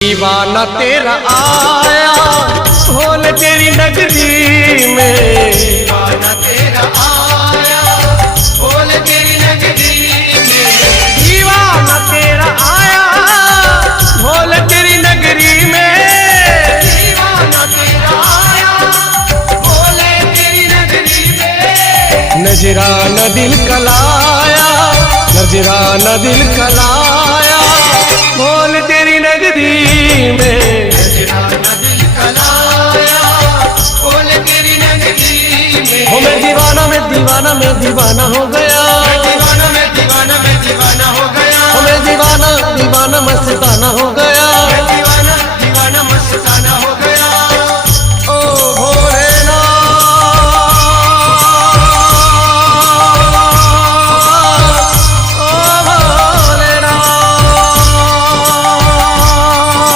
दीवाना तेरा आया भोल तेरी नगरी में, दीवाना तेरा आया भोल तेरी नगरी में, दीवाना तेरा आया भोल तेरी नगरी में, दीवाना तेरा आया भोल तेरी नगरी में। नजराना दिल कलाया, नजराना दिल कलाया भोल तेरी नगरी में, नजराना दिल कलाया भोल तेरी नगरी में। मैं दीवाना, मैं दीवाना, मैं दीवाना हो